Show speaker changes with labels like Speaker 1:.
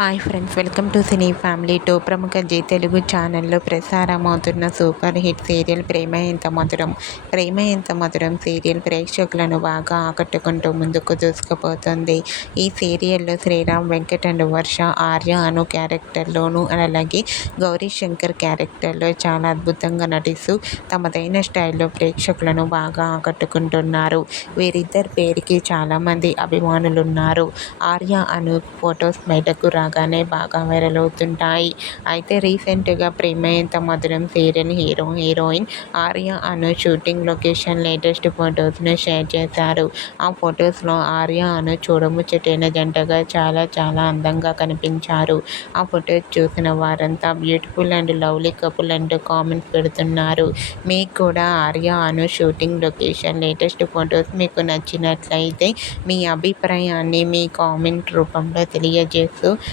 Speaker 1: Hi friends welcome to cine family two. ప్రముఖ G Telugu ఛానల్లో ప్రసారమవుతున్న super hit serial Prema Entha Madhuram. Prema ఎంత Madhuram serial ప్రేక్షకులను బాగా ఆకట్టుకుంటూ ముందుకు దూసుకుపోతుంది. ఈ సీరియల్లో శ్రీరామ్ వెంకట్ అండ్ వర్ష ఆర్య అను క్యారెక్టర్లోను అలాగే గౌరీ శంకర్ క్యారెక్టర్లో చాలా అద్భుతంగా నటిస్తూ తమదైన స్టైల్లో ప్రేక్షకులను బాగా ఆకట్టుకుంటున్నారు. వీరిద్దరి పేరుకి చాలామంది అభిమానులు ఉన్నారు ఆర్య అను ఫొటోస్ బయటకు రా బాగానే బాగా వైరల్ అవుతుంటాయి అయితే రీసెంట్గా Prema Entha Madhuram serial hero heroine Arya Anu shooting location latest ఫొటోస్ను share చేశారు. ఆ ఫొటోస్లో ఆర్య అను చూడముచ్చటైన జంటగా చాలా చాలా అందంగా కనిపించారు. ఆ ఫొటోస్ చూసిన వారంతా బ్యూటిఫుల్ అండ్ లవ్లీ కపుల్ అంటూ కామెంట్స్ పెడుతున్నారు. మీకు కూడా Arya Anu shooting location latest photos మీకు నచ్చినట్లయితే మీ అభిప్రాయాన్ని మీ కామెంట్ రూపంలో తెలియజేస్తూ